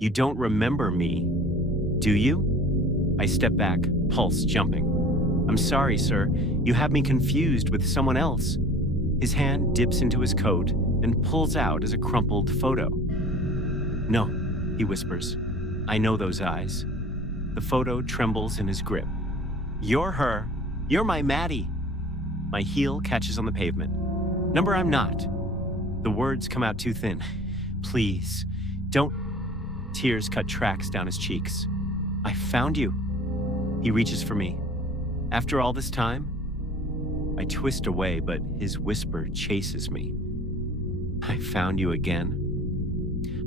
You don't remember me, do you? I step back, pulse jumping. I'm sorry, sir. You have me confused with someone else. His hand dips into his coat and pulls out as a crumpled photo. No, he whispers. I know those eyes. The photo trembles in his grip. You're her. You're my Maddie. My heel catches on the pavement. Number I'm not. The words come out too thin. Please, don't. Tears cut tracks down his cheeks. I found you. He reaches for me. After all this time? I twist away, but his whisper chases me. I found you again.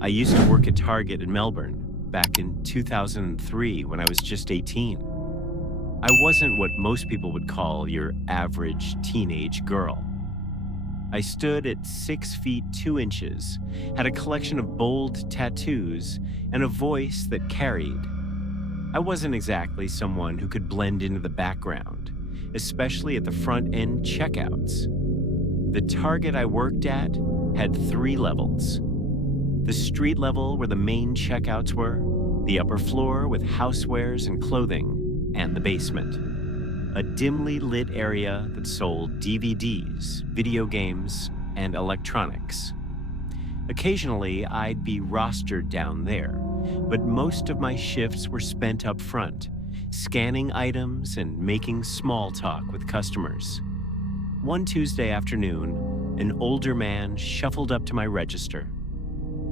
I used to work at Target in Melbourne back in 2003 when I was just 18. I wasn't what most people would call your average teenage girl. I stood at 6 feet 2 inches, had a collection of bold tattoos, and a voice that carried. I wasn't exactly someone who could blend into the background, especially at the front-end checkouts. The Target I worked at had 3 levels. The street level where the main checkouts were, the upper floor with housewares and clothing, and the basement. A dimly lit area that sold DVDs, video games, and electronics. Occasionally, I'd be rostered down there, but most of my shifts were spent up front, scanning items and making small talk with customers. One Tuesday afternoon, an older man shuffled up to my register.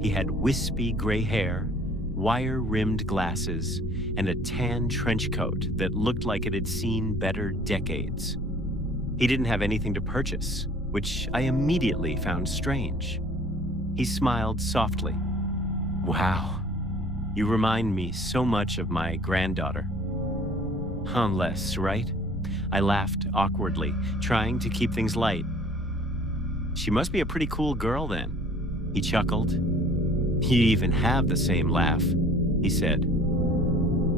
He had wispy gray hair, wire-rimmed glasses, and a tan trench coat that looked like it had seen better decades. He didn't have anything to purchase, which I immediately found strange. He smiled softly. Wow, you remind me so much of my granddaughter. Unless, right? I laughed awkwardly, trying to keep things light. She must be a pretty cool girl then, he chuckled. You even have the same laugh, he said.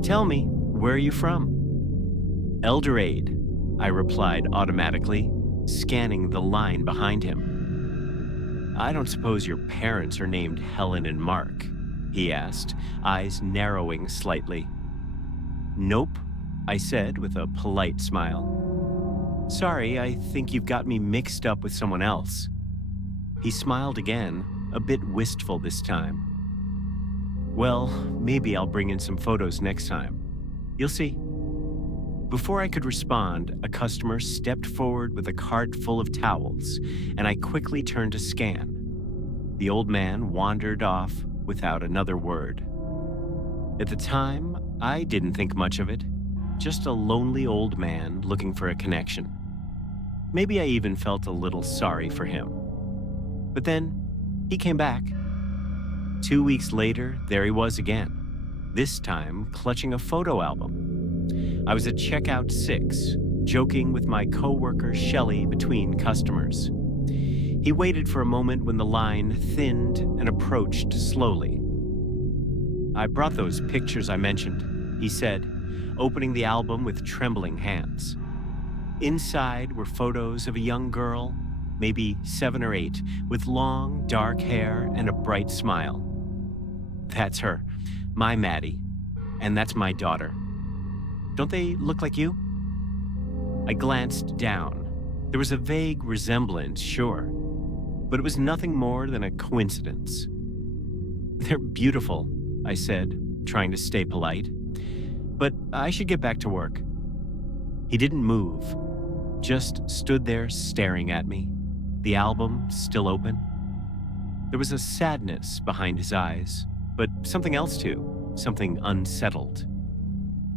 Tell me, where are you from? Eldorade, I replied automatically, scanning the line behind him. I don't suppose your parents are named Helen and Mark, he asked, eyes narrowing slightly. Nope, I said with a polite smile. Sorry, I think you've got me mixed up with someone else. He smiled again, a bit wistful this time. Well, maybe I'll bring in some photos next time. You'll see. Before I could respond, a customer stepped forward with a cart full of towels, and I quickly turned to scan. The old man wandered off without another word. At the time, I didn't think much of it. Just a lonely old man looking for a connection. Maybe I even felt a little sorry for him. But then, he came back. 2 weeks later, there he was again, this time clutching a photo album. I was at checkout 6, joking with my coworker Shelley between customers. He waited for a moment when the line thinned and approached slowly. I brought those pictures I mentioned, he said, opening the album with trembling hands. Inside were photos of a young girl, maybe 7 or 8, with long, dark hair and a bright smile. That's her, my Maddie, and that's my daughter. Don't they look like you? I glanced down. There was a vague resemblance, sure, but it was nothing more than a coincidence. They're beautiful, I said, trying to stay polite, but I should get back to work. He didn't move, just stood there staring at me, the album still open. There was a sadness behind his eyes, but something else too, something unsettled.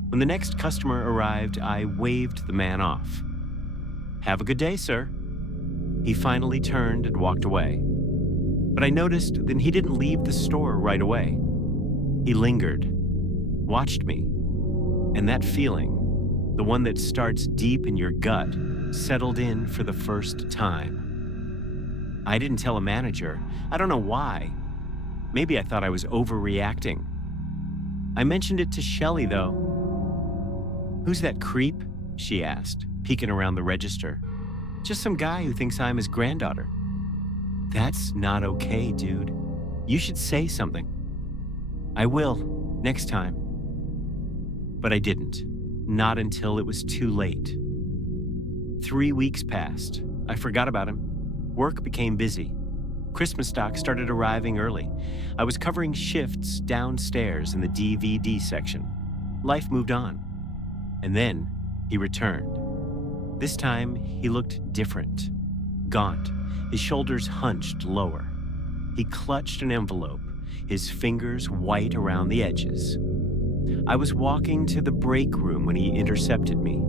When the next customer arrived, I waved the man off. Have a good day, sir. He finally turned and walked away. But I noticed that he didn't leave the store right away. He lingered, watched me, and that feeling, the one that starts deep in your gut, settled in for the first time. I didn't tell a manager. I don't know why. Maybe I thought I was overreacting. I mentioned it to Shelley, though. Who's that creep? She asked, peeking around the register. Just some guy who thinks I'm his granddaughter. That's not okay, dude. You should say something. I will, next time. But I didn't. Not until it was too late. 3 weeks passed. I forgot about him. Work became busy. Christmas stock started arriving early. I was covering shifts downstairs in the DVD section. Life moved on. And then he returned. This time, he looked different. Gaunt, his shoulders hunched lower. He clutched an envelope, his fingers white around the edges. I was walking to the break room when he intercepted me.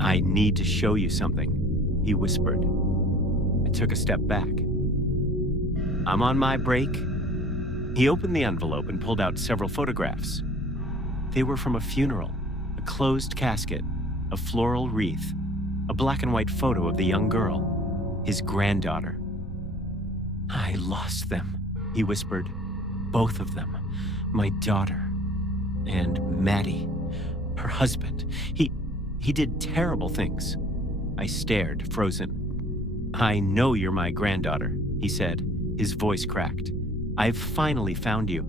"I need to show you something," he whispered. I took a step back. "I'm on my break." He opened the envelope and pulled out several photographs. They were from a funeral, a closed casket, a floral wreath, a black and white photo of the young girl, his granddaughter. "I lost them," he whispered. "Both of them. My daughter. And Maddie, her husband. He did terrible things." I stared, frozen. "I know you're my granddaughter," he said, his voice cracked. "I've finally found you."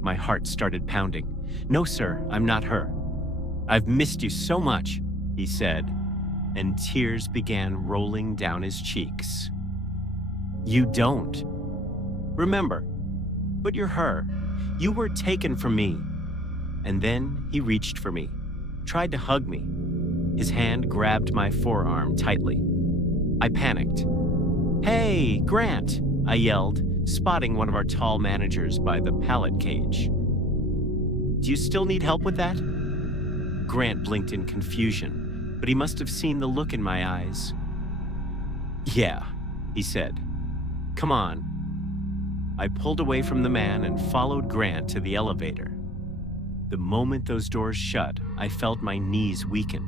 My heart started pounding. "No, sir, I'm not her." "I've missed you so much," he said, and tears began rolling down his cheeks. "You don't. Remember, but you're her. You were taken from me." And then he reached for me, tried to hug me. His hand grabbed my forearm tightly. I panicked. "Hey, Grant!" I yelled, spotting one of our tall managers by the pallet cage. "Do you still need help with that?" Grant blinked in confusion, but he must have seen the look in my eyes. "Yeah," he said. "Come on." I pulled away from the man and followed Grant to the elevator. The moment those doors shut, I felt my knees weaken.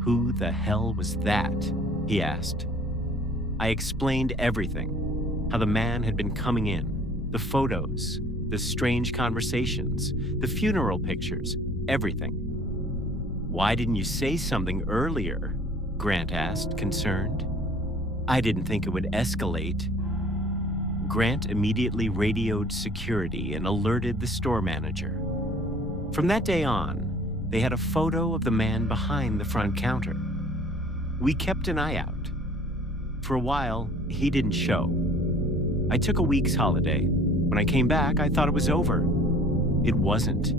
"Who the hell was that?" he asked. I explained everything, how the man had been coming in, the photos, the strange conversations, the funeral pictures, everything. "Why didn't you say something earlier?" Grant asked, concerned. "I didn't think it would escalate." Grant immediately radioed security and alerted the store manager. From that day on, they had a photo of the man behind the front counter. We kept an eye out. For a while, he didn't show. I took a week's holiday. When I came back, I thought it was over. It wasn't.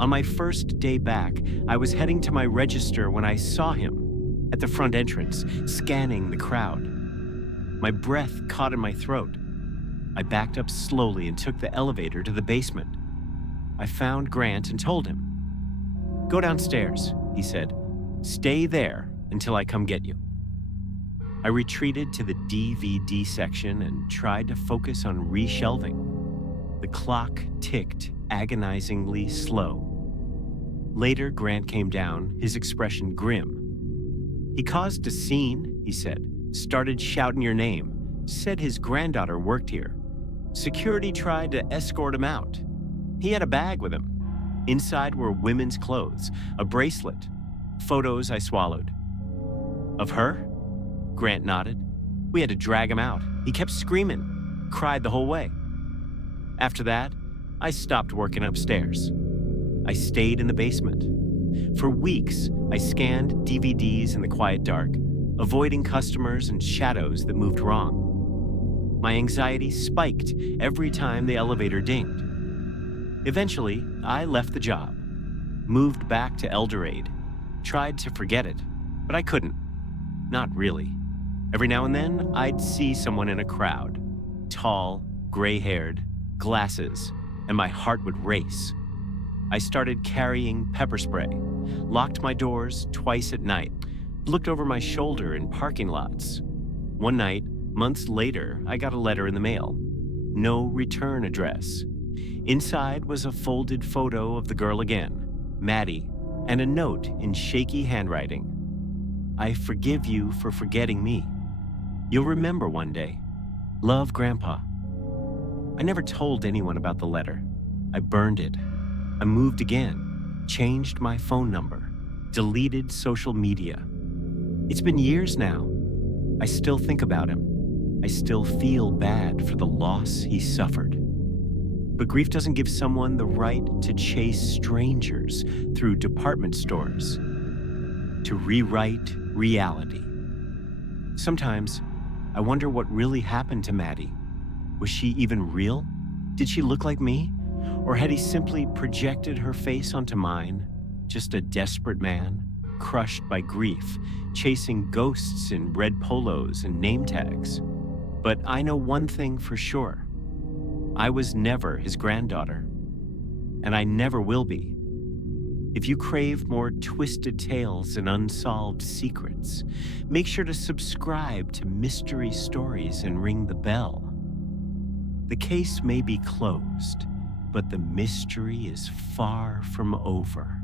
On my first day back, I was heading to my register when I saw him at the front entrance, scanning the crowd. My breath caught in my throat. I backed up slowly and took the elevator to the basement. I found Grant and told him. "Go downstairs," he said. "Stay there until I come get you." I retreated to the DVD section and tried to focus on reshelving. The clock ticked agonizingly slow. Later, Grant came down, his expression grim. "He caused a scene," he said, "started shouting your name, said his granddaughter worked here. Security tried to escort him out. He had a bag with him. Inside were women's clothes, a bracelet, photos I swallowed." "Of her?" Grant nodded. "We had to drag him out. He kept screaming, cried the whole way." After that, I stopped working upstairs. I stayed in the basement. For weeks, I scanned DVDs in the quiet dark, avoiding customers and shadows that moved wrong. My anxiety spiked every time the elevator dinged. Eventually, I left the job, moved back to Eldorade, tried to forget it, but I couldn't. Not really. Every now and then, I'd see someone in a crowd, tall, gray-haired, glasses, and my heart would race. I started carrying pepper spray, locked my doors twice at night, looked over my shoulder in parking lots. One night, months later, I got a letter in the mail. No return address. Inside was a folded photo of the girl again, Maddie, and a note in shaky handwriting. "I forgive you for forgetting me. You'll remember one day. Love, Grandpa." I never told anyone about the letter. I burned it. I moved again, changed my phone number, deleted social media. It's been years now. I still think about him. I still feel bad for the loss he suffered. But grief doesn't give someone the right to chase strangers through department stores, to rewrite reality. Sometimes I wonder what really happened to Maddie. Was she even real? Did she look like me? Or had he simply projected her face onto mine, just a desperate man, crushed by grief, chasing ghosts in red polos and name tags? But I know one thing for sure. I was never his granddaughter, and I never will be. If you crave more twisted tales and unsolved secrets, make sure to subscribe to Mystery Stories and ring the bell. The case may be closed, but the mystery is far from over.